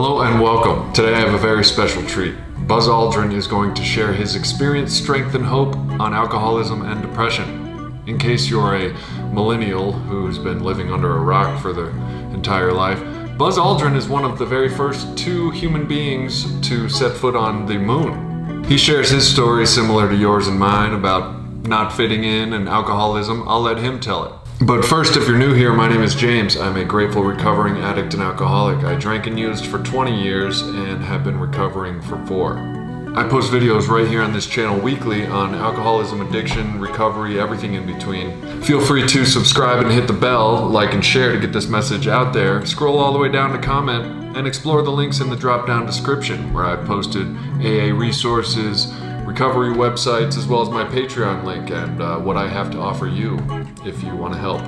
Hello and welcome. Today I have a very special treat. Buzz Aldrin is going to share his experience, strength, and hope on alcoholism and depression. In case you're a millennial who's been living under a rock for their entire life, Buzz Aldrin is one of the very first two human beings to set foot on the moon. He shares his story similar to yours and mine about not fitting in and alcoholism. I'll let him tell it. But first, if you're new here, my name is James. I'm a grateful recovering addict and alcoholic. I drank and used for 20 years and have been recovering for 4. I post videos right here on this channel weekly on alcoholism, addiction, recovery, everything in between. Feel free to subscribe and hit the bell, like and share to get this message out there. Scroll all the way down to comment and explore the links in the drop-down description where I posted AA resources, recovery websites, as well as my Patreon link and what I have to offer you if you want to help.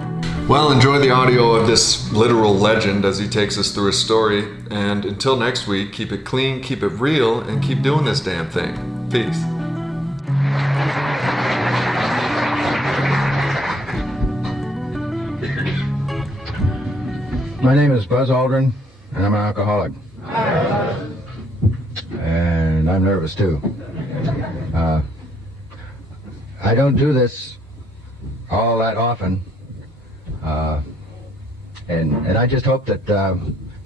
Well, enjoy the audio of this literal legend as he takes us through his story. And until next week, keep it clean, keep it real, and keep doing this damn thing. Peace. My name is Buzz Aldrin, and I'm an alcoholic. And I'm nervous too. I don't do this all that often, and I just hope that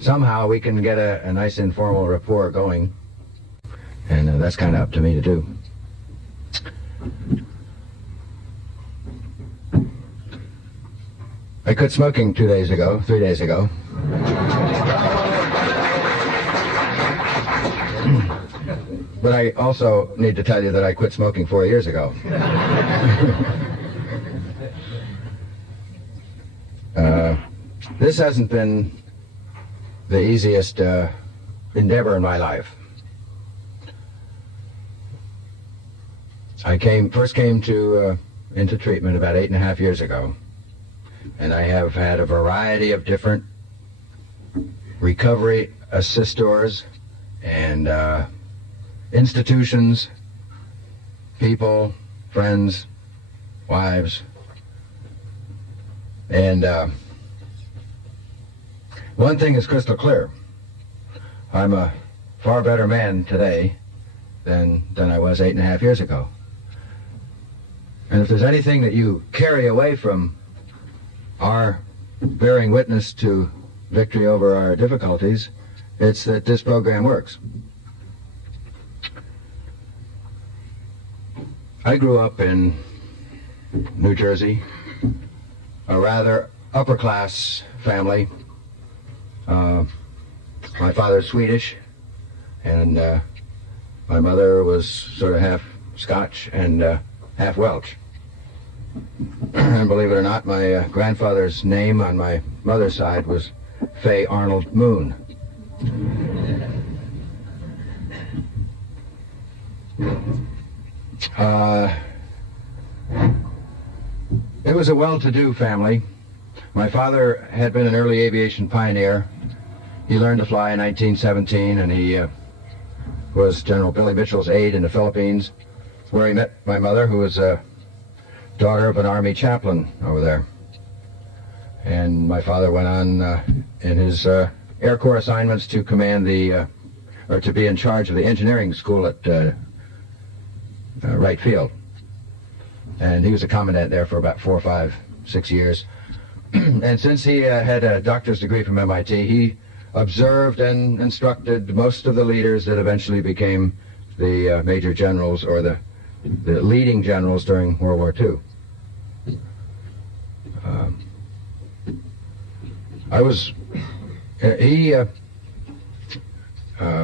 somehow we can get a nice informal rapport going, and that's kind of up to me to do. I quit smoking 3 days ago. But I also need to tell you that I quit smoking 4 years ago. This hasn't been the easiest endeavor in my life. I first came into treatment about 8.5 years ago, and I have had a variety of different recovery assistors and institutions, people, friends, wives, and one thing is crystal clear. I'm a far better man today than I was 8.5 years ago. And if there's anything that you carry away from our bearing witness to victory over our difficulties, it's that this program works. I grew up in New Jersey, a rather upper-class family. My father's Swedish, and my mother was sort of half Scotch and half Welsh. And believe it or not, my grandfather's name on my mother's side was Fay Arnold Moon. It was a well-to-do family. My father had been an early aviation pioneer. He learned to fly in 1917, and he was General Billy Mitchell's aide in the Philippines, where he met my mother, who was a daughter of an Army chaplain over there. And my father went on in his Air Corps assignments to command or to be in charge of the engineering school at Wright Field. And he was a commandant there for about 4, 5, 6 years. And since he had a doctor's degree from MIT, he observed and instructed most of the leaders that eventually became the major generals or the leading generals during World War II. He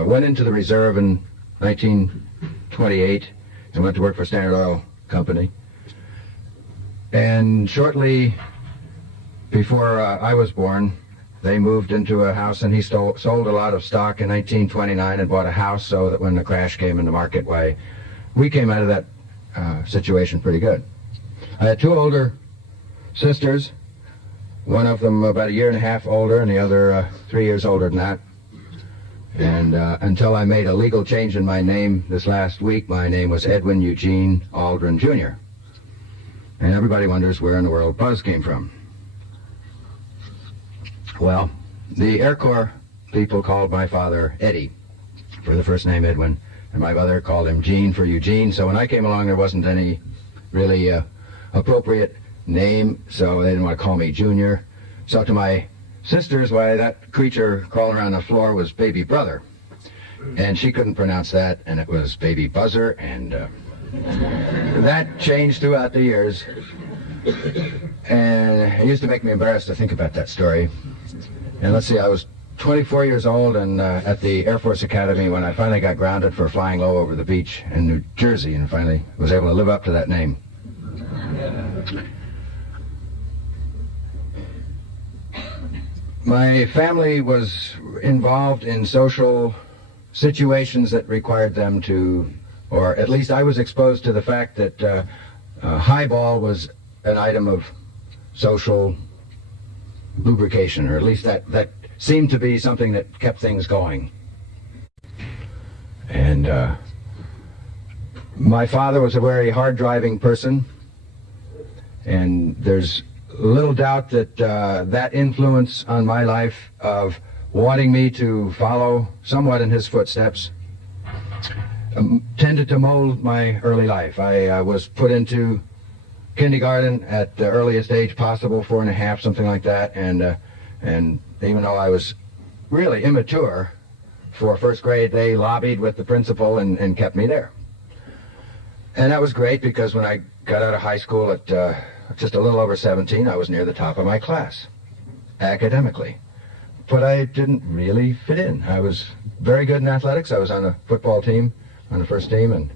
went into the reserve in 1928 and went to work for Standard Oil Company. And shortly before I was born, they moved into a house, and he sold a lot of stock in 1929 and bought a house, so that when the crash came in the market, we came out of that situation pretty good. I had 2 older sisters, one of them about 1.5 years older and the other 3 years older than that. And until I made a legal change in my name this last week, my name was Edwin Eugene Aldrin Jr. And everybody wonders where in the world Buzz came from. Well, the Air Corps people called my father Eddie for the first name Edwin, and my mother called him Gene for Eugene. So when I came along, there wasn't any really appropriate name, so they didn't want to call me Junior. So to my sisters, why, that creature crawling around the floor was Baby Brother, and she couldn't pronounce that, and it was Baby Buzzer, and that changed throughout the years. And it used to make me embarrassed to think about that story. And let's see, I was 24 years old and at the Air Force Academy when I finally got grounded for flying low over the beach in New Jersey, and finally was able to live up to that name. My family was involved in social situations that required them to, or at least I was exposed to the fact that highball was an item of social lubrication, or at least that seemed to be something that kept things going. And my father was a very hard-driving person, and there's little doubt that that influence on my life of wanting me to follow somewhat in his footsteps tended to mold my early life. I was put into kindergarten at the earliest age possible, 4 and a half, something like that, and even though I was really immature for first grade, they lobbied with the principal and kept me there. And that was great, because when I got out of high school at just a little over 17, I was near the top of my class, academically. But I didn't really fit in. I was very good in athletics. I was on a football team, on the first team, and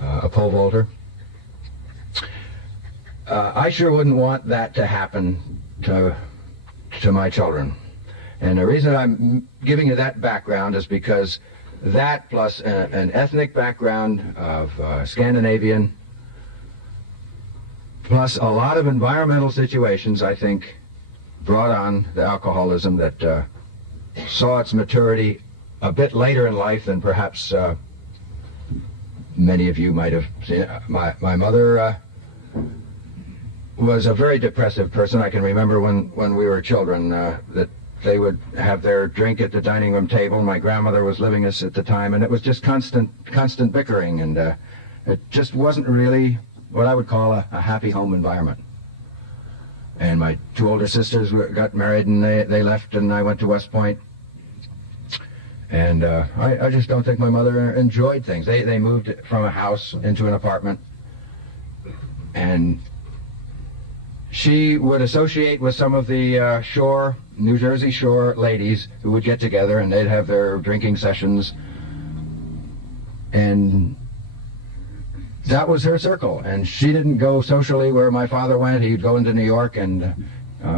a pole vaulter. I sure wouldn't want that to happen to my children. And the reason I'm giving you that background is because that, plus an ethnic background of Scandinavian, plus a lot of environmental situations, I think, brought on the alcoholism that saw its maturity a bit later in life than perhaps many of you might have seen. My mother was a very depressive person. I can remember when we were children that they would have their drink at the dining room table. My grandmother was living us at the time, and it was just constant bickering, and it just wasn't really what I would call a happy home environment. And my 2 older sisters got married, and they left, and I went to West Point. And I just don't think my mother enjoyed things. They moved from a house into an apartment, and she would associate with some of the New Jersey Shore ladies who would get together, and they'd have their drinking sessions, and that was her circle. And she didn't go socially where my father went. He'd go into New York and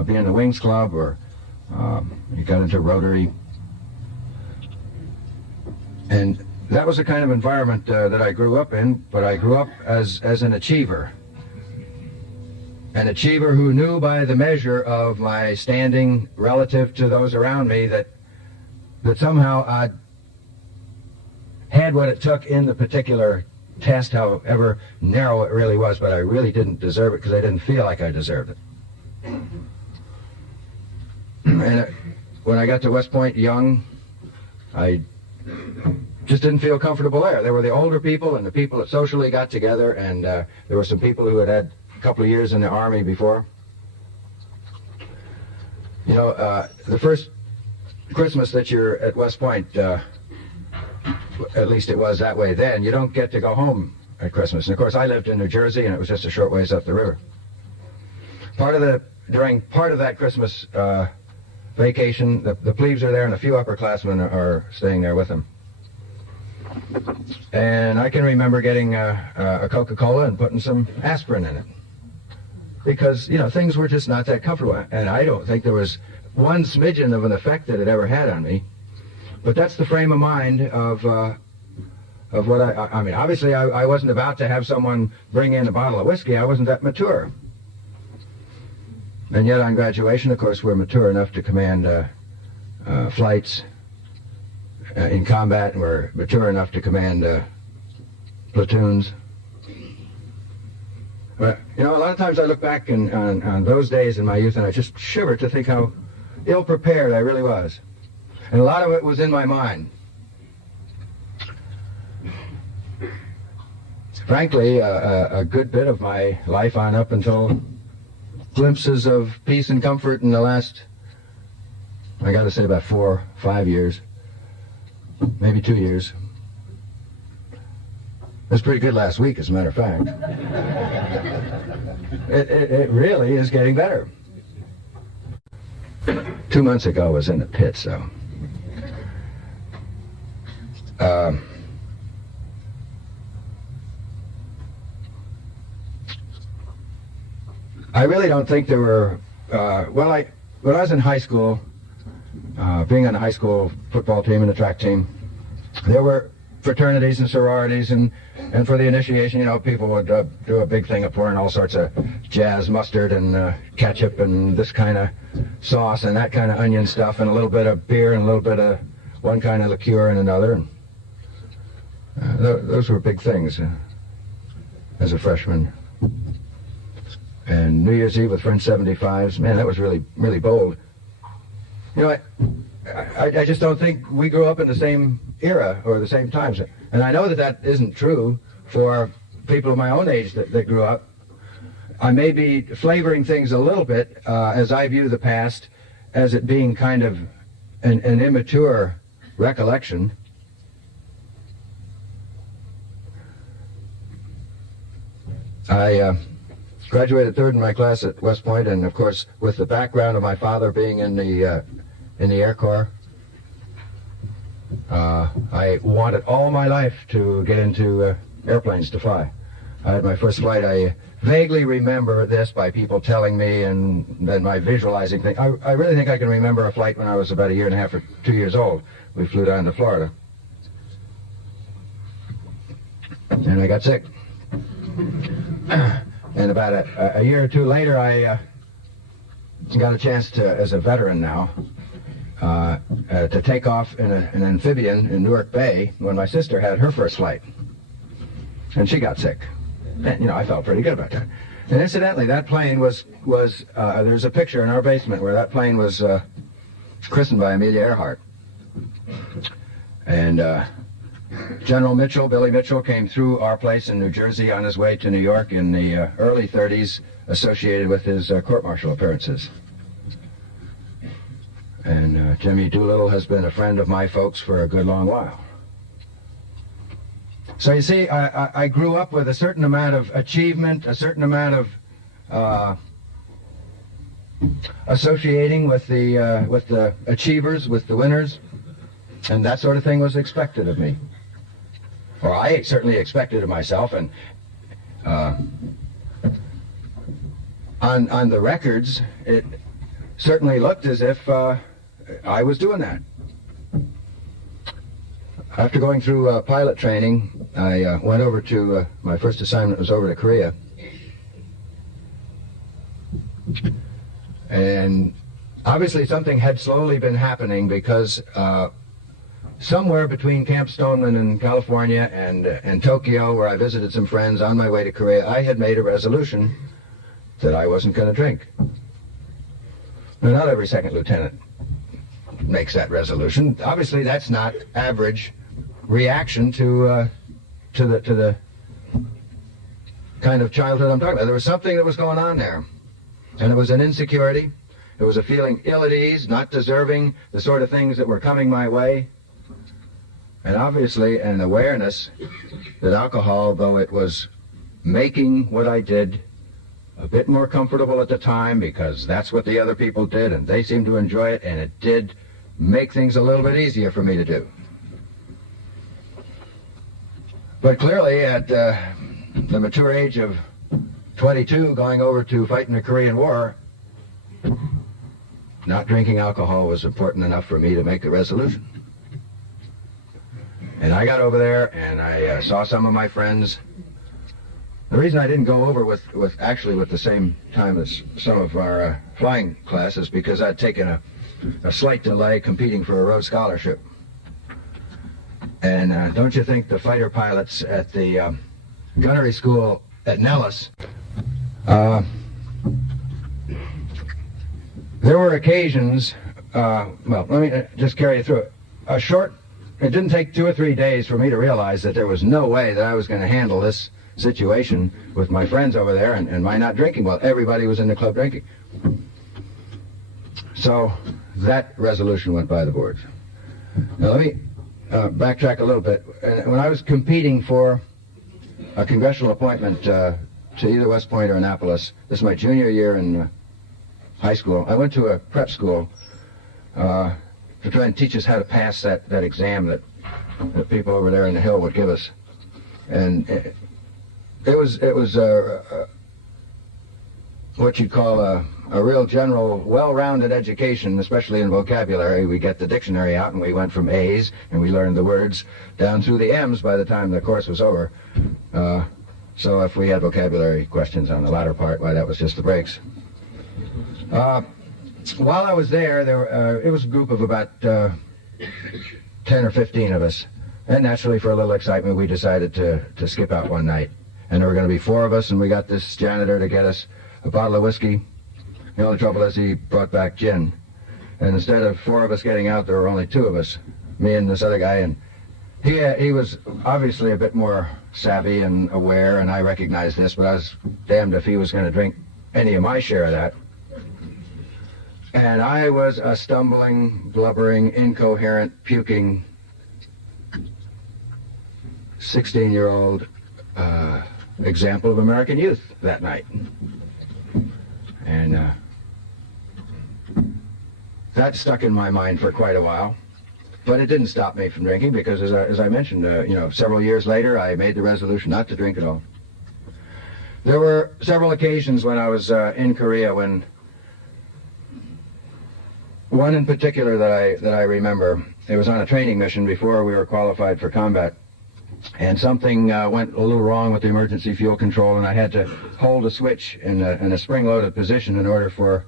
be in the Wings Club, or he got into Rotary. And that was the kind of environment that I grew up in, but I grew up as an achiever. An achiever who knew by the measure of my standing relative to those around me that somehow I had what it took in the particular test, however narrow it really was, but I really didn't deserve it because I didn't feel like I deserved it. And when I got to West Point young, I just didn't feel comfortable there. There were the older people and the people that socially got together, and there were some people who had a couple of years in the Army before. You know, the first Christmas that you're at West Point, at least it was that way then, you don't get to go home at Christmas. And of course I lived in New Jersey, and it was just a short ways up the river. During part of that Christmas vacation, the plebes are there, and a few upperclassmen are staying there with them. And I can remember getting a Coca-Cola and putting some aspirin in it, because, you know, things were just not that comfortable. And I don't think there was one smidgen of an effect that it ever had on me. But that's the frame of mind of what I mean, obviously I wasn't about to have someone bring in a bottle of whiskey. I wasn't that mature. And yet on graduation, of course, we're mature enough to command flights in combat, and we're mature enough to command platoons. But, you know, a lot of times I look back on those days in my youth, and I just shiver to think how ill-prepared I really was. And a lot of it was in my mind. Frankly, a good bit of my life on up until glimpses of peace and comfort in the last, I got to say, about 4 or 5 years, maybe 2 years. It was pretty good last week, as a matter of fact. It really is getting better. 2 months ago, I was in the pits, though. I really don't think there were, when I was in high school, being on the high school football team and the track team, there were fraternities and sororities, and for the initiation, you know, people would do a big thing of pouring all sorts of jazz mustard and ketchup and this kind of sauce and that kind of onion stuff, and a little bit of beer and a little bit of one kind of liqueur and another. Those were big things as a freshman. And New Year's Eve with French 75s, man, that was really, really bold. You know, I just don't think we grew up in the same era or the same times. And I know that that isn't true for people of my own age that grew up. I may be flavoring things a little bit as I view the past as it being kind of an immature recollection. I graduated third in my class at West Point, and of course, with the background of my father being in the Air Corps, I wanted all my life to get into airplanes to fly. I had my first flight. I vaguely remember this by people telling me, and then my visualizing thing. I really think I can remember a flight when I was about 1.5 years or 2 years old. We flew down to Florida, and I got sick. And about a year or two later, I got a chance to, as a veteran now, to take off in an amphibian in Newark Bay when my sister had her first flight. And she got sick. And, you know, I felt pretty good about that. And incidentally, that plane was there's a picture in our basement where that plane was christened by Amelia Earhart. And General Mitchell, Billy Mitchell, came through our place in New Jersey on his way to New York in the early 30s, associated with his court-martial appearances. And Jimmy Doolittle has been a friend of my folks for a good long while. So you see, I grew up with a certain amount of achievement, a certain amount of associating with the achievers, with the winners, and that sort of thing was expected of me. Or I certainly expected of myself, and on the records, it certainly looked as if I was doing that. After going through pilot training, I went over to, my first assignment was over to Korea. And obviously something had slowly been happening because somewhere between Camp Stoneman in California and Tokyo, where I visited some friends on my way to Korea, I had made a resolution that I wasn't going to drink. Now, not every second lieutenant makes that resolution. Obviously, that's not average reaction to the kind of childhood I'm talking about. There was something that was going on there, and it was an insecurity. It was a feeling ill at ease, not deserving the sort of things that were coming my way, and obviously an awareness that alcohol, though it was making what I did a bit more comfortable at the time, because that's what the other people did and they seemed to enjoy it, and it did make things a little bit easier for me to do. But clearly at the mature age of 22, going over to fight in the Korean War, not drinking alcohol was important enough for me to make a resolution. And I got over there and I saw some of my friends. The reason I didn't go over with the same time as some of our flying class is because I'd taken a slight delay competing for a Rhodes Scholarship. And don't you think the fighter pilots at the gunnery school at Nellis, there were occasions Well, let me just carry you through it. It didn't take 2 or 3 days for me to realize that there was no way that I was going to handle this situation with my friends over there and my not drinking well. Everybody was in the club drinking. So that resolution went by the boards. Now let me backtrack a little bit. When I was competing for a congressional appointment to either West Point or Annapolis, this is my junior year in high school, I went to a prep school to try and teach us how to pass that exam that people over there in the hill would give us. And it was what you'd call a real general, well-rounded education, especially in vocabulary. We get the dictionary out, and we went from A's, and we learned the words down through the M's by the time the course was over. So if we had vocabulary questions on the latter part, why, that was just the breaks. While I was there, it was a group of about 10 or 15 of us. And naturally, for a little excitement, we decided to skip out one night. And there were going to be 4 of us, and we got this janitor to get us a bottle of whiskey. The only trouble is he brought back gin. And instead of 4 of us getting out, there were only 2 of us, me and this other guy. And he was obviously a bit more savvy and aware, and I recognized this, but I was damned if he was going to drink any of my share of that. And I was a stumbling, blubbering, incoherent, puking 16-year-old example of American youth that night. And that stuck in my mind for quite a while. But it didn't stop me from drinking because, as I mentioned, several years later, I made the resolution not to drink at all. There were several occasions when I was in Korea when one in particular that I remember, it was on a training mission before we were qualified for combat, and something went a little wrong with the emergency fuel control, and I had to hold a switch in a spring-loaded position in order for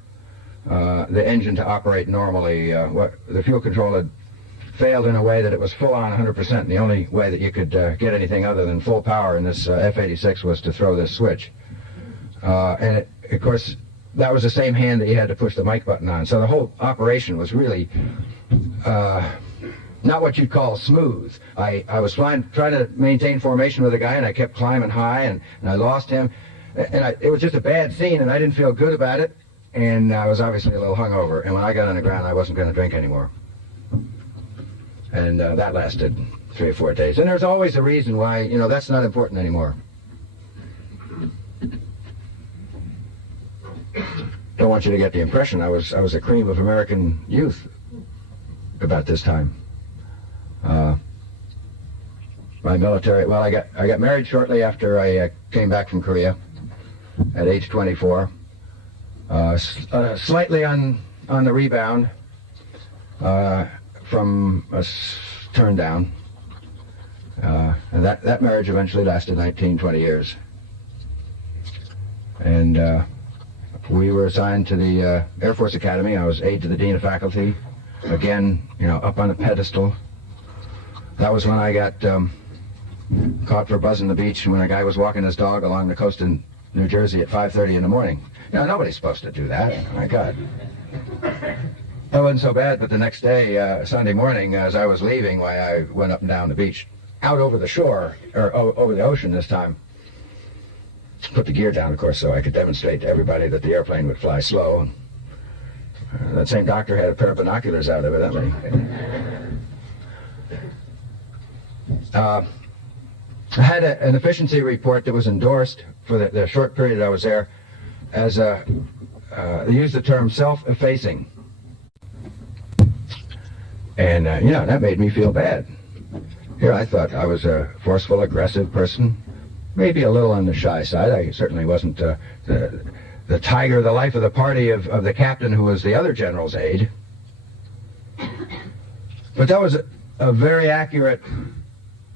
the engine to operate normally. The fuel control had failed in a way that it was full on 100%, and the only way that you could get anything other than full power in this F-86 was to throw this switch. Of course, that was the same hand that you had to push the mic button on. So the whole operation was really not what you'd call smooth. I was trying to maintain formation with a guy, and I kept climbing high, and I lost him. And it was just a bad scene, and I didn't feel good about it. And I was obviously a little hungover. And when I got on the ground, I wasn't going to drink anymore. And that lasted 3 or 4 days. And there's always a reason why, that's not important anymore. Don't want you to get the impression I was a cream of American youth about this time. My military, well, I got married shortly after I came back from Korea at age 24. Slightly on the rebound from a turn down. And that marriage eventually lasted 19, 20 years. And we were assigned to the Air Force Academy. I was aide to the Dean of Faculty. Again, up on a pedestal. That was when I got caught for buzzing the beach when a guy was walking his dog along the coast in New Jersey at 5:30 in the morning. Nobody's supposed to do that. Oh, my God. That wasn't so bad, but the next day, Sunday morning, as I was leaving, I went up and down the beach, out over the shore, or over the ocean this time. Put the gear down, of course, so I could demonstrate to everybody that the airplane would fly slow. That same doctor had a pair of binoculars out, evidently. I had an efficiency report that was endorsed for the short period I was there as they used the term self-effacing. And, that made me feel bad. Here I thought I was a forceful, aggressive person, maybe a little on the shy side. I certainly wasn't the tiger, the life of the party of the captain who was the other general's aide. But that was a very accurate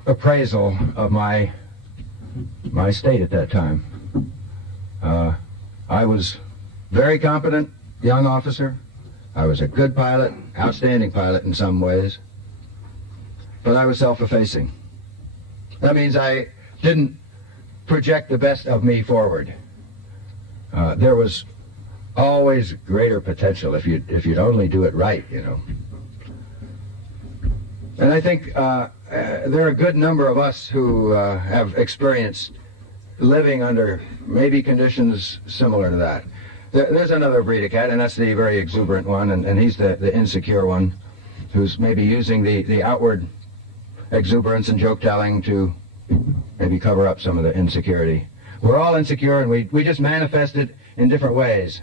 appraisal of my state at that time. I was very competent young officer. I was a good pilot, outstanding pilot in some ways, but I was self-effacing. That means I didn't project the best of me forward. There was always greater potential if you'd only do it right, you know. And I think there are a good number of us who have experienced living under maybe conditions similar to that. There's another breed of cat, and that's the very exuberant one, and he's the insecure one, who's maybe using the outward exuberance and joke-telling to maybe cover up some of the insecurity. We're all insecure, and we just manifest it in different ways.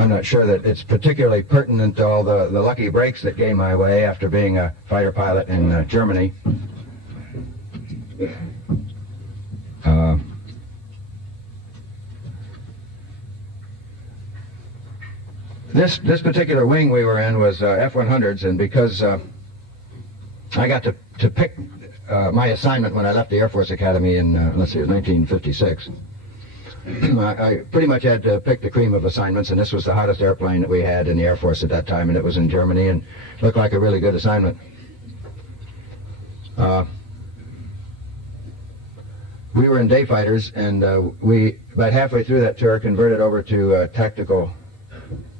I'm not sure that it's particularly pertinent to all the lucky breaks that came my way after being a fighter pilot in Germany. This particular wing we were in was F-100s, and because I got to pick my assignment when I left the Air Force Academy in, let's see, it was 1956. I pretty much had to pick the cream of assignments, and this was the hottest airplane that we had in the Air Force at that time, and it was in Germany, and looked like a really good assignment. We were in day fighters, and we, about halfway through that tour, converted over to tactical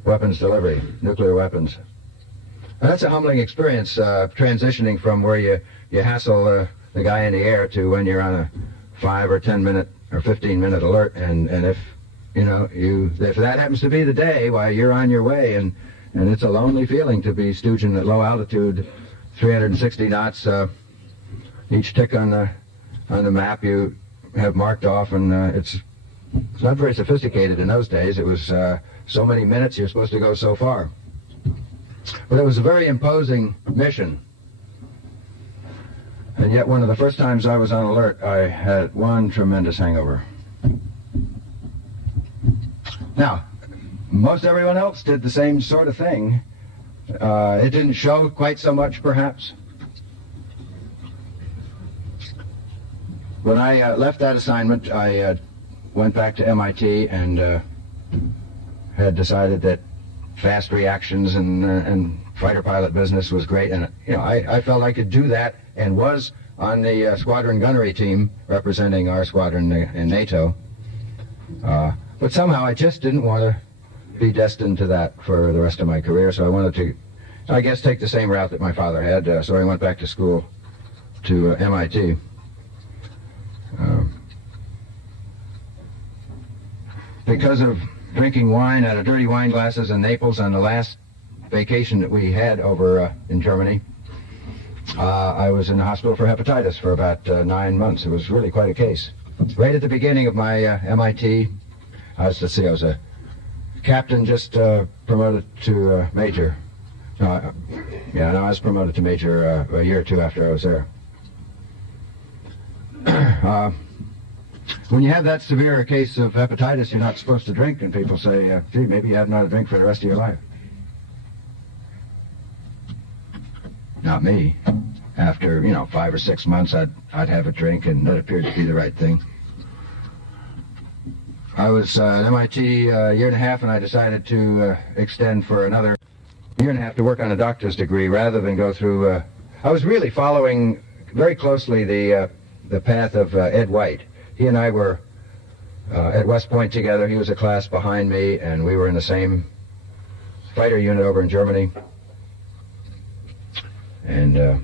weapons delivery, nuclear weapons. And that's a humbling experience, transitioning from where you hassle the guy in the air to when you're on a 5 or 10 minute or 15-minute alert, and if you know if that happens to be the day, why, you're on your way, and it's a lonely feeling to be stooging at low altitude, 360 knots. Each tick on the map you have marked off, and it's not very sophisticated in those days. It was so many minutes, you're supposed to go so far. But it was a very imposing mission. And yet, one of the first times I was on alert, I had one tremendous hangover. Now, most everyone else did the same sort of thing. It didn't show quite so much, perhaps. When I left that assignment, I went back to MIT and had decided that fast reactions and fighter pilot business was great, and you know, I felt I could do that, and was on the squadron gunnery team representing our squadron in NATO. But somehow I just didn't want to be destined to that for the rest of my career, so I wanted to, I guess, take the same route that my father had, so I went back to school to MIT. Because of drinking wine out of dirty wine glasses in Naples on the last vacation that we had over in Germany, I was in the hospital for hepatitis for about 9 months. It was really quite a case. Right at the beginning of my MIT, I was a captain, just promoted to major. I was promoted to major a year or two after I was there. When you have that severe a case of hepatitis, you're not supposed to drink, and people say, gee, maybe you haven't had a drink for the rest of your life. Not me. After, 5 or 6 months, I'd have a drink, and that appeared to be the right thing. I was at MIT a year and a half, and I decided to extend for another year and a half to work on a doctor's degree rather than go through... I was really following very closely the path of Ed White. He and I were at West Point together. He was a class behind me, and we were in the same fighter unit over in Germany. And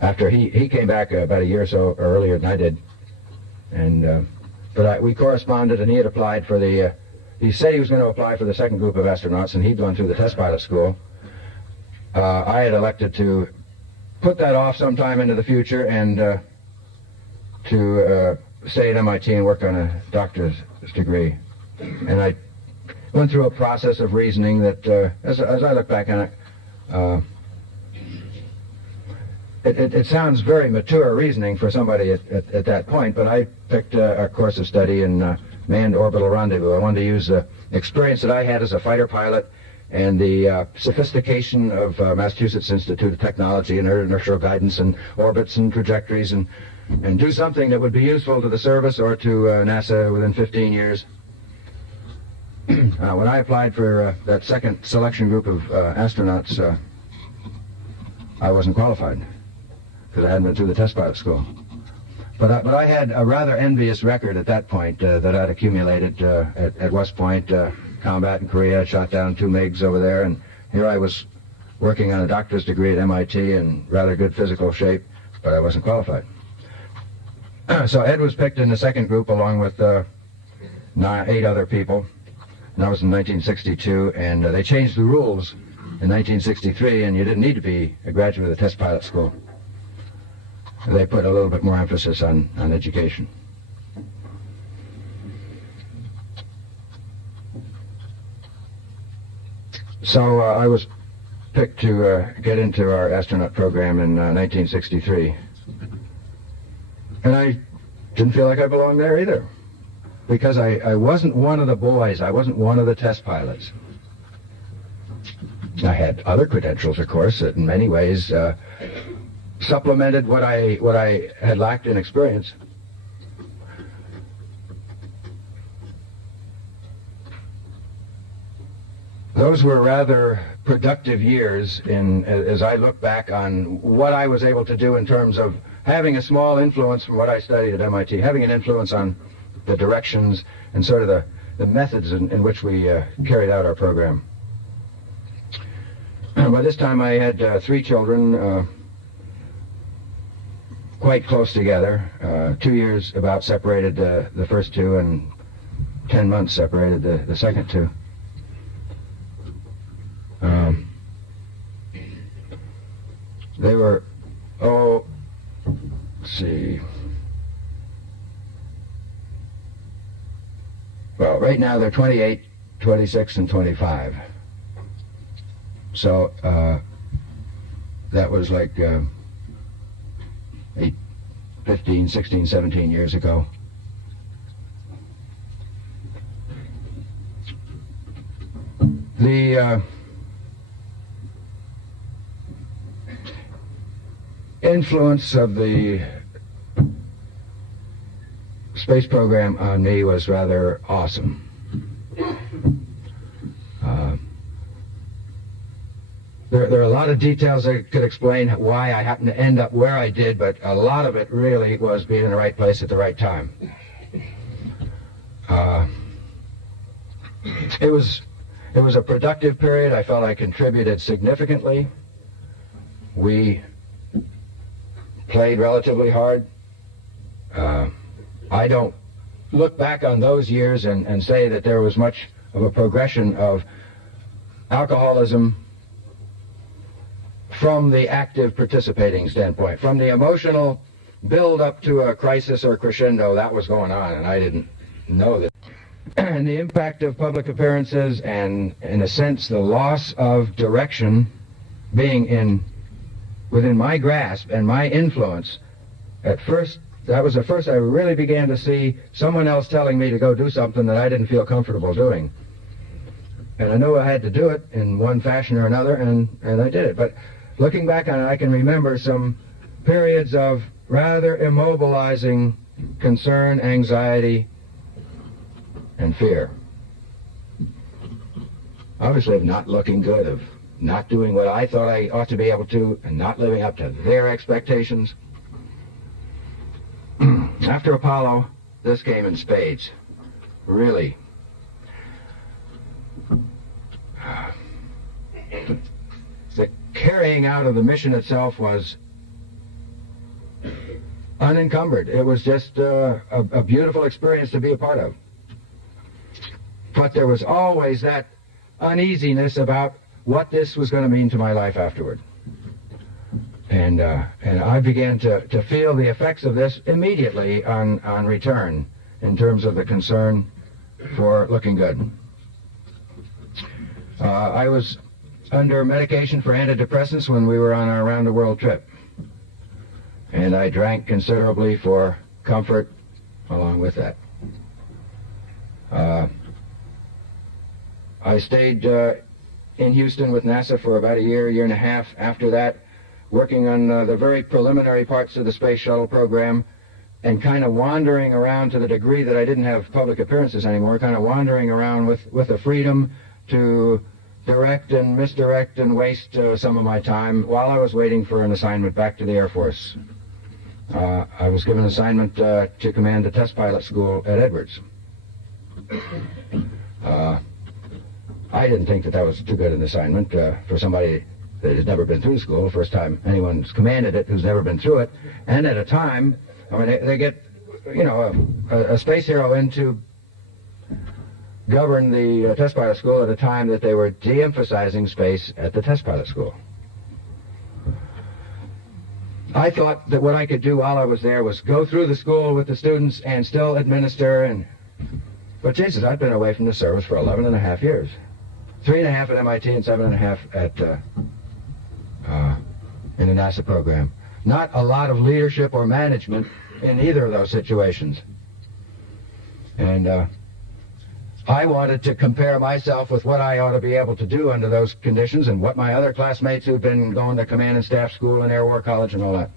after he came back about a year or so earlier than I did, and but we corresponded, and he had applied for the. He said he was going to apply for the second group of astronauts, and he'd gone through the test pilot school. I had elected to put that off sometime into the future and to stay at MIT and work on a doctor's degree. And I went through a process of reasoning that, as I look back on it, it sounds very mature reasoning for somebody at that point, but I picked a course of study in manned orbital rendezvous. I wanted to use the experience that I had as a fighter pilot and the sophistication of Massachusetts Institute of Technology and inertial guidance and orbits and trajectories, and do something that would be useful to the service or to NASA within 15 years. When I applied for that second selection group of astronauts, I wasn't qualified because I hadn't been through the test pilot school. But I had a rather envious record at that point that I'd accumulated at West Point, combat in Korea. I'd shot down 2 MiGs over there, and here I was working on a doctor's degree at MIT in rather good physical shape, but I wasn't qualified. So Ed was picked in the second group along with 8 other people. And that was in 1962, and they changed the rules in 1963, and you didn't need to be a graduate of the test pilot school. They put a little bit more emphasis on education. So I was picked to get into our astronaut program in 1963. And I didn't feel like I belonged there either, because I wasn't one of the boys. I wasn't one of the test pilots. I had other credentials, of course, that in many ways supplemented what I had lacked in experience. Those were rather productive years as I look back on what I was able to do in terms of having a small influence from what I studied at MIT, having an influence on the directions and sort of the methods in which we carried out our program. By this time I had 3 children, quite close together. 2 years about separated the first 2, and 10 months separated the second 2. They were, let's see. Well, right now they're 28, 26, and 25. So that was like 15, 16, 17 years ago. The influence of the space program on me was rather awesome. There are a lot of details that could explain why I happened to end up where I did, but a lot of it really was being in the right place at the right time. It was a productive period. I felt I contributed significantly. We played relatively hard. I don't look back on those years and say that there was much of a progression of alcoholism from the active participating standpoint. From the emotional build up to a crisis or crescendo, that was going on, and I didn't know that. And the impact of public appearances and, in a sense, the loss of direction being within my grasp and my influence, at first, that was the first I really began to see someone else telling me to go do something that I didn't feel comfortable doing. And I knew I had to do it in one fashion or another, and I did it. But looking back on it, I can remember some periods of rather immobilizing concern, anxiety, and fear. Obviously of not looking good, of not doing what I thought I ought to be able to, and not living up to their expectations. After Apollo, this came in spades. Really. The carrying out of the mission itself was unencumbered. It was just a beautiful experience to be a part of. But there was always that uneasiness about what this was going to mean to my life afterward. And I began to feel the effects of this immediately on return in terms of the concern for looking good. I was under medication for antidepressants when we were on our round-the-world trip. And I drank considerably for comfort along with that. I stayed in Houston with NASA for about a year and a half after that, working on the very preliminary parts of the space shuttle program, and kind of wandering around to the degree that I didn't have public appearances anymore, kind of wandering around with a freedom to direct and misdirect and waste some of my time while I was waiting for an assignment back to the Air Force. I was given an assignment to command a test pilot school at Edwards. I didn't think that was too good an assignment for somebody that has never been through school, the first time anyone's commanded it who's never been through it. And at a time, I mean, they get, you know, a space hero in to govern the test pilot school at a time that they were de-emphasizing space at the test pilot school. I thought that what I could do while I was there was go through the school with the students and still administer, but Jesus, I'd been away from the service for 11 and a half years. 3.5 at MIT and 7.5 at in the NASA program. Not a lot of leadership or management in either of those situations. And I wanted to compare myself with what I ought to be able to do under those conditions and what my other classmates who've been going to command and staff school and Air War College and all that.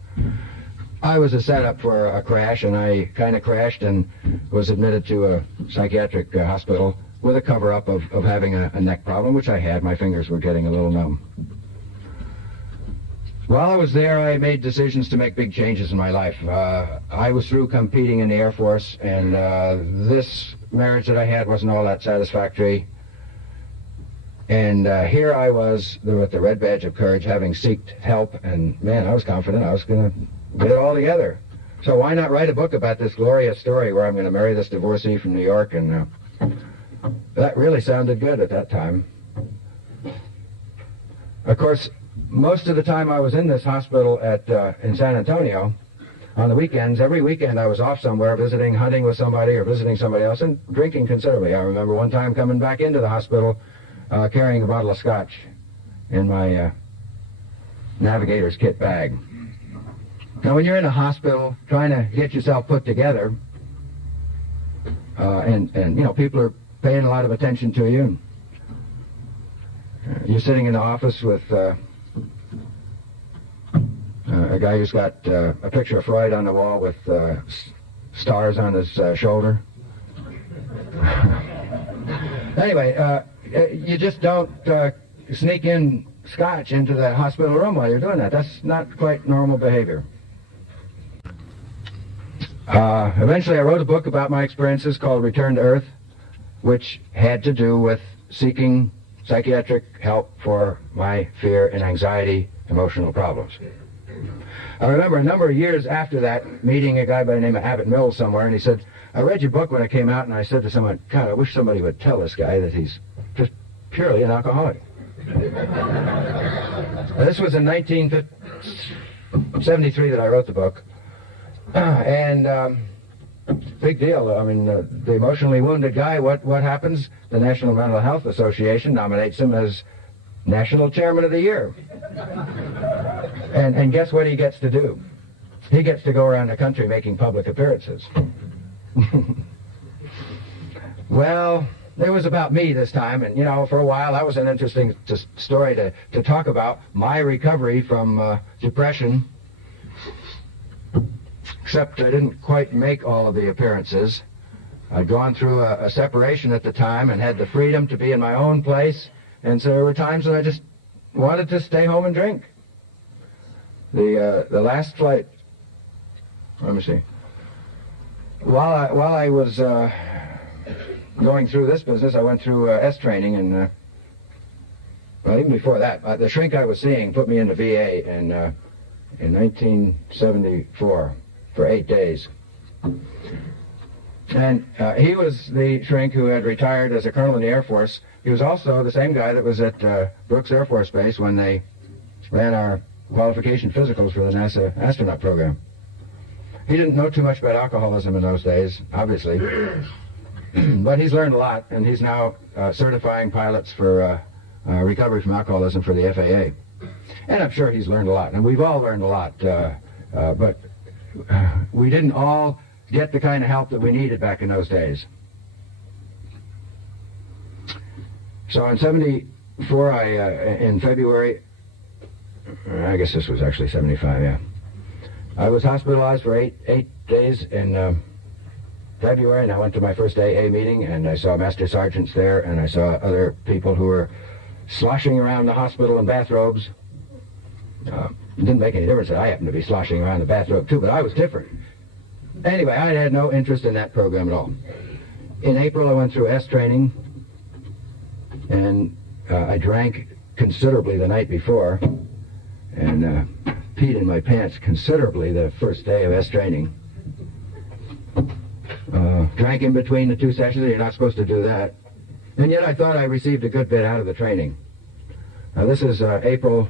I was a setup for a crash, and I kind of crashed and was admitted to a psychiatric hospital with a cover-up of having a neck problem, which I had. My fingers were getting a little numb. While I was there, I made decisions to make big changes in my life. I was through competing in the Air Force, and this marriage that I had wasn't all that satisfactory. And here I was with the red badge of courage, having sought help, and man, I was confident I was going to get it all together. So why not write a book about this glorious story where I'm going to marry this divorcee from New York? And that really sounded good at that time. Of course, most of the time I was in this hospital in San Antonio, on the weekends, every weekend I was off somewhere visiting, hunting with somebody or visiting somebody else, and drinking considerably. I remember one time coming back into the hospital carrying a bottle of scotch in my navigator's kit bag. Now, when you're in a hospital trying to get yourself put together, and you know, people are paying a lot of attention to you, you're sitting in the office with a guy who's got a picture of Freud on the wall with stars on his shoulder. Anyway, you just don't sneak in scotch into the hospital room while you're doing that. That's not quite normal behavior. Eventually I wrote a book about my experiences called Return to Earth, which had to do with seeking psychiatric help for my fear and anxiety emotional problems. I remember a number of years after that meeting a guy by the name of Abbott Mills somewhere, and he said, I read your book when it came out, and I said to someone, God, I wish somebody would tell this guy that he's just purely an alcoholic. This was in 1973 that I wrote the book. And big deal. I mean, the emotionally wounded guy, what happens? The National Mental Health Association nominates him as National Chairman of the Year. And guess what he gets to do? He gets to go around the country making public appearances. Well, it was about me this time, and you know, for a while that was an interesting story to talk about, my recovery from depression. Except I didn't quite make all of the appearances. I'd gone through a separation at the time and had the freedom to be in my own place, and so there were times when I just wanted to stay home and drink. The last flight, let me see. While I was going through this business, I went through S training, and well, even before that, the shrink I was seeing put me into VA in 1974 for 8 days. And he was the shrink who had retired as a colonel in the Air Force. He was also the same guy that was at Brooks Air Force Base when they ran our qualification physicals for the NASA astronaut program. He didn't know too much about alcoholism in those days, obviously, but he's learned a lot, and he's now certifying pilots for recovery from alcoholism for the FAA. And I'm sure he's learned a lot, and we've all learned a lot, but we didn't all get the kind of help that we needed back in those days. So in 74, in February, I guess this was actually 75, yeah. I was hospitalized for eight days in February, and I went to my first AA meeting, and I saw master sergeants there, and I saw other people who were sloshing around the hospital in bathrobes. It didn't make any difference that I happened to be sloshing around the bathrobe too, but I was different. Anyway, I had no interest in that program at all. In April, I went through S training, and I drank considerably the night before, and peed in my pants considerably the first day of S training. Drank in between the two sessions, and you're not supposed to do that. And yet I thought I received a good bit out of the training. Now this is April,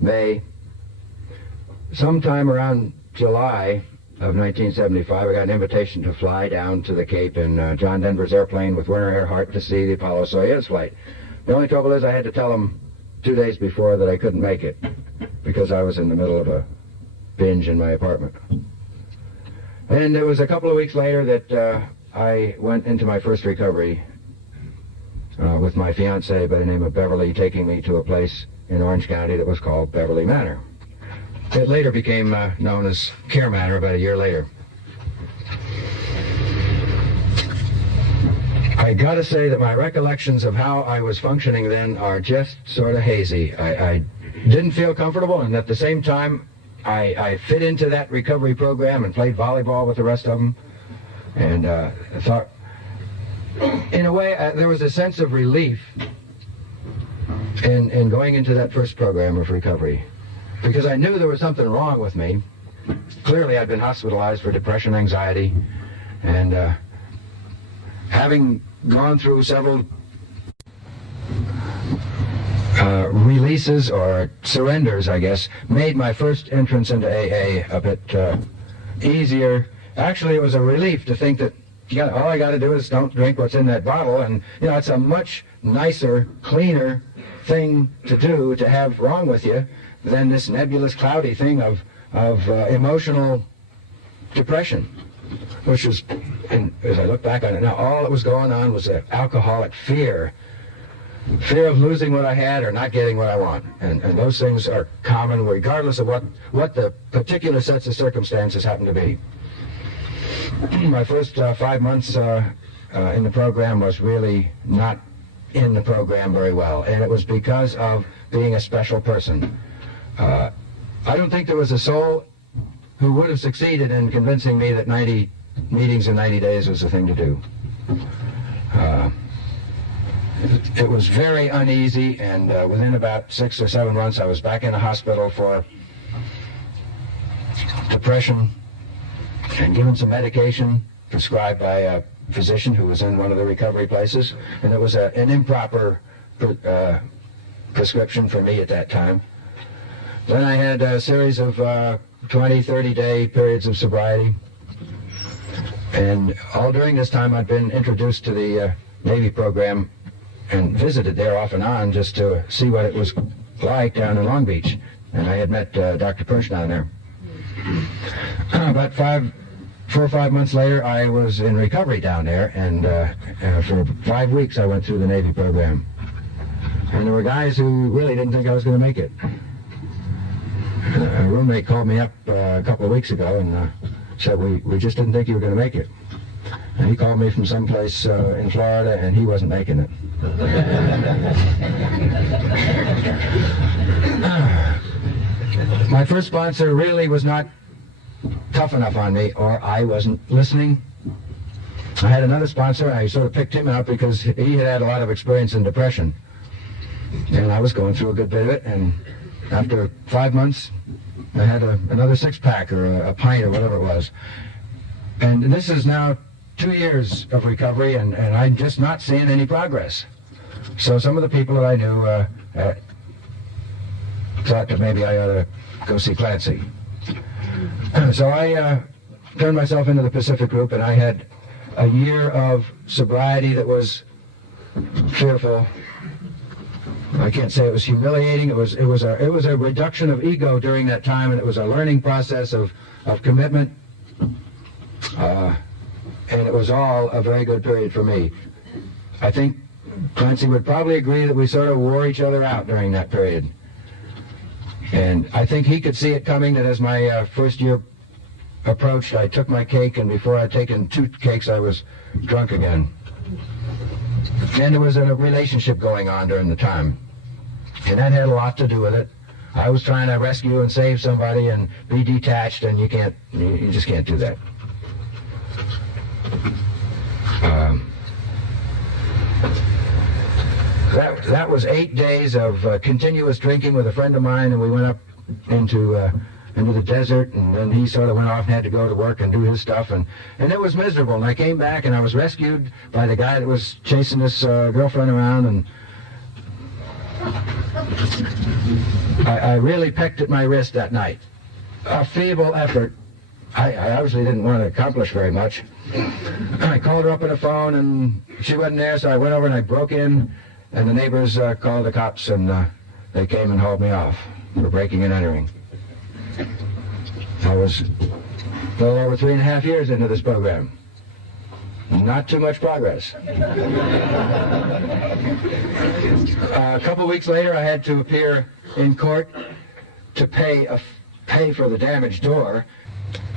May. Sometime around July of 1975, I got an invitation to fly down to the Cape in John Denver's airplane with Werner Erhard to see the Apollo-Soyuz flight. The only trouble is I had to tell him 2 days before that I couldn't make it because I was in the middle of a binge in my apartment. And it was a couple of weeks later that I went into my first recovery with my fiancée by the name of Beverly, taking me to a place in Orange County that was called Beverly Manor. It later became known as Care Manor about a year later. I gotta say that my recollections of how I was functioning then are just sort of hazy. I didn't feel comfortable, and at the same time, I fit into that recovery program and played volleyball with the rest of them, and I thought, in a way, there was a sense of relief in going into that first program of recovery, because I knew there was something wrong with me. Clearly, I'd been hospitalized for depression, anxiety, and having gone through several releases or surrenders, I guess, made my first entrance into AA a bit easier. Actually, it was a relief to think that all I got to do is don't drink what's in that bottle, and it's a much nicer, cleaner thing to do to have wrong with you than this nebulous, cloudy thing of emotional depression, which was, and as I look back on it now, all that was going on was an alcoholic fear of losing what I had or not getting what I want. And those things are common regardless of what the particular sets of circumstances happen to be. My first 5 months in the program was really not in the program very well, and it was because of being a special person. I don't think there was a soul who would have succeeded in convincing me that 90 meetings in 90 days was the thing to do. It was very uneasy, and within about 6 or 7 months I was back in a hospital for depression and given some medication prescribed by a physician who was in one of the recovery places, and it was an improper prescription for me at that time. Then I had a series of 20, 30-day periods of sobriety, and all during this time I'd been introduced to the Navy program and visited there off and on just to see what it was like down in Long Beach. And I had met Dr. Persh down there. About 4 or 5 months later, I was in recovery down there, and for 5 weeks I went through the Navy program. And there were guys who really didn't think I was going to make it. A roommate called me up a couple of weeks ago and said, we just didn't think you were going to make it. And he called me from someplace in Florida, and he wasn't making it. My first sponsor really was not tough enough on me, or I wasn't listening. I had another sponsor. I sort of picked him out because he had a lot of experience in depression, and I was going through a good bit of it. And after 5 months, I had another six-pack or a pint or whatever it was. And this is now 2 years of recovery, and I'm just not seeing any progress. So some of the people that I knew thought that maybe I ought to go see Clancy. So I turned myself into the Pacific Group, and I had a year of sobriety that was fearful. I can't say it was humiliating. It was a reduction of ego during that time, and it was a learning process of commitment. And it was all a very good period for me. I think Clancy would probably agree that we sort of wore each other out during that period. And I think he could see it coming, that as my first year approached, I took my cake, and before I'd taken 2 cakes, I was drunk again. And there was a relationship going on during the time. And that had a lot to do with it. I was trying to rescue and save somebody and be detached, and you just can't do that. That was 8 days of continuous drinking with a friend of mine, and we went up into the desert, and then he sort of went off and had to go to work and do his stuff, and it was miserable. And I came back, and I was rescued by the guy that was chasing this girlfriend around, and I really pecked at my wrist that night. A feeble effort. I obviously didn't want to accomplish very much. I called her up on the phone, and she wasn't there, so I went over and I broke in, and the neighbors called the cops, and they came and hauled me off for breaking and entering. I was a little over 3.5 years into this program. Not too much progress. A couple weeks later, I had to appear in court to pay for the damaged door.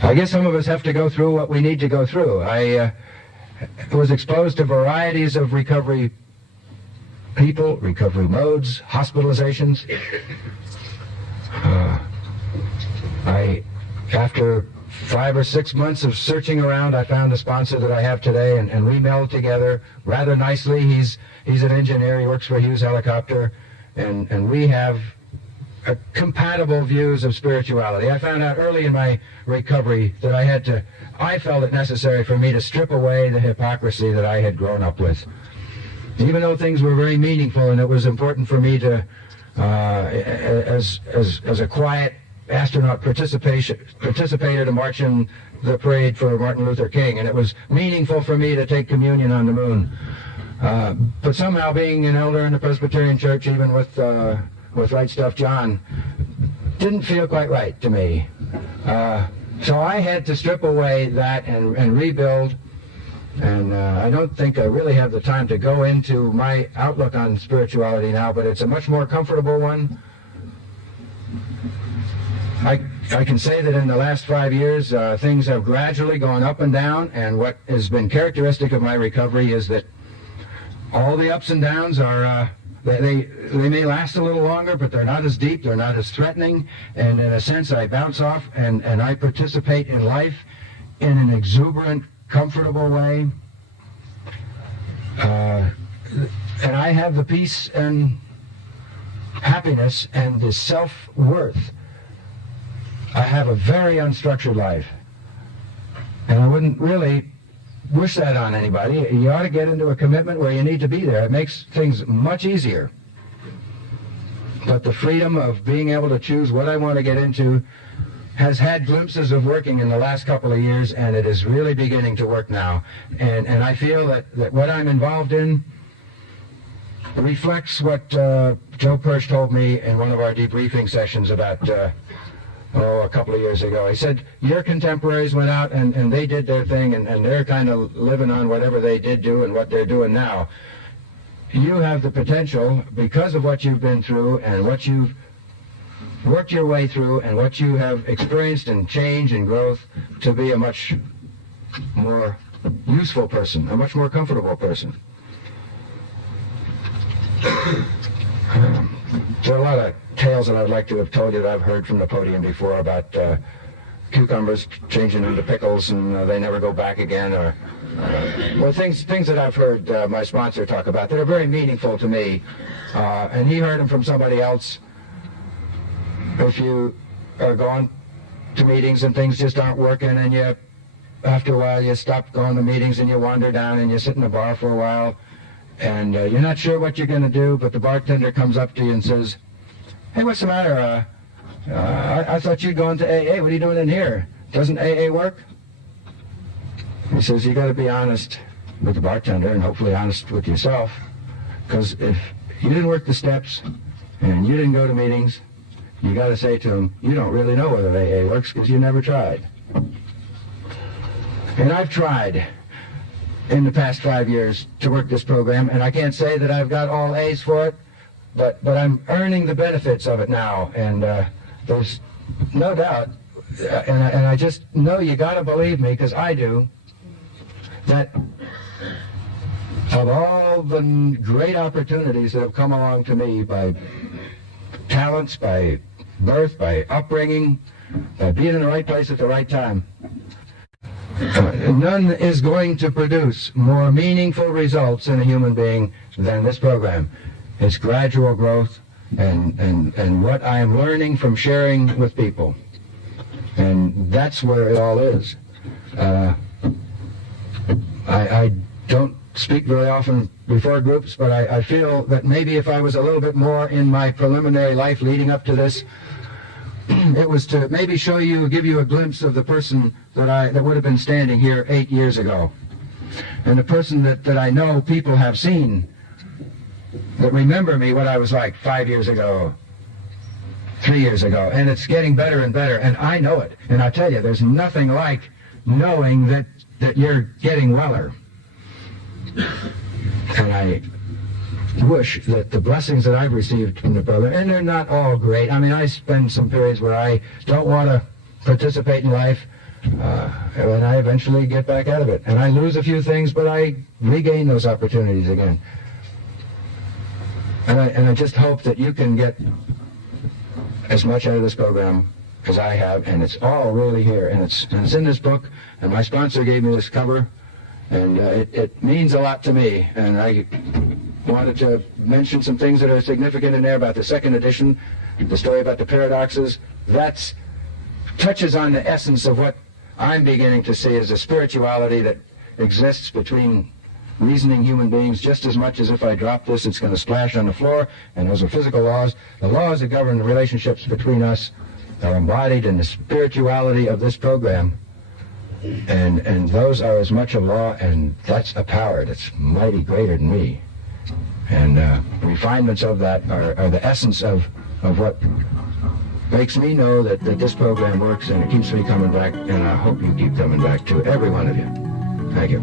I guess some of us have to go through what we need to go through. I was exposed to varieties of recovery people, recovery modes, hospitalizations. After 5 or 6 months of searching around, I found the sponsor that I have today, and we melded together rather nicely. He's an engineer. He works for Hughes Helicopter, and we have compatible views of spirituality. I found out early in my recovery that I felt it necessary for me to strip away the hypocrisy that I had grown up with. Even though things were very meaningful, and it was important for me to, as a quiet astronaut, participated in marching the parade for Martin Luther King, and it was meaningful for me to take communion on the moon. But somehow, being an elder in the Presbyterian Church, even with Right Stuff John, didn't feel quite right to me. So I had to strip away that and rebuild. And I don't think I really have the time to go into my outlook on spirituality now, but it's a much more comfortable one. I can say that in the last 5 years, things have gradually gone up and down, and what has been characteristic of my recovery is that all the ups and downs are, they may last a little longer, but they're not as deep, they're not as threatening, and in a sense I bounce off and I participate in life in an exuberant, comfortable way. And I have the peace and happiness and the self-worth. I have a very unstructured life, and I wouldn't really wish that on anybody. You ought to get into a commitment where you need to be there. It makes things much easier. But the freedom of being able to choose what I want to get into has had glimpses of working in the last couple of years, and it is really beginning to work now. And I feel that what I'm involved in reflects what Joe Persh told me in one of our debriefing sessions about a couple of years ago. He said, your contemporaries went out and they did their thing, and they're kind of living on whatever they did do and what they're doing now. You have the potential, because of what you've been through and what you've worked your way through and what you have experienced in change and growth, to be a much more useful person, a much more comfortable person. There are a lot of tales that I'd like to have told you that I've heard from the podium before about cucumbers changing into pickles and they never go back again, or things that I've heard my sponsor talk about that are very meaningful to me, and he heard them from somebody else. If you are going to meetings and things just aren't working, and after a while you stop going to meetings and you wander down and you sit in a bar for a while, and you're not sure what you're going to do, but the bartender comes up to you and says, hey, what's the matter? I thought you'd gone to AA. What are you doing in here? Doesn't AA work? He says, you got to be honest with the bartender and hopefully honest with yourself, because if you didn't work the steps and you didn't go to meetings, you got to say to him, you don't really know whether AA works because you never tried. And I've tried in the past 5 years to work this program, and I can't say that I've got all A's for it, but I'm earning the benefits of it now, and there's no doubt, and I just know you got to believe me, because I do, that of all the great opportunities that have come along to me by talents, by birth, by upbringing, by being in the right place at the right time. None is going to produce more meaningful results in a human being than this program. It's gradual growth and what I am learning from sharing with people. And that's where it all is. I don't speak very often before groups, but I feel that maybe if I was a little bit more in my preliminary life leading up to this, it was to maybe give you a glimpse of the person that would have been standing here 8 years ago. And the person that I know people have seen, that remember me what I was like 5 years ago, 3 years ago. And it's getting better and better, and I know it. And I tell you, there's nothing like knowing that you're getting weller. And I wish that the blessings that I've received from the program, and they're not all great. I mean, I spend some periods where I don't want to participate in life, and I eventually get back out of it. And I lose a few things, but I regain those opportunities again. And I just hope that you can get as much out of this program as I have, and it's all really here, and it's in this book, and my sponsor gave me this cover, and it means a lot to me, and I wanted to mention some things that are significant in there about the second edition, the story about the paradoxes. That touches on the essence of what I'm beginning to see as a spirituality that exists between reasoning human beings. Just as much as if I drop this, it's going to splash on the floor, and those are physical laws. The laws that govern the relationships between us are embodied in the spirituality of this program, and those are as much a law, and that's a power that's mighty greater than me. And refinements of that are the essence of what makes me know that this program works, and it keeps me coming back, and I hope you keep coming back too, every one of you. Thank you.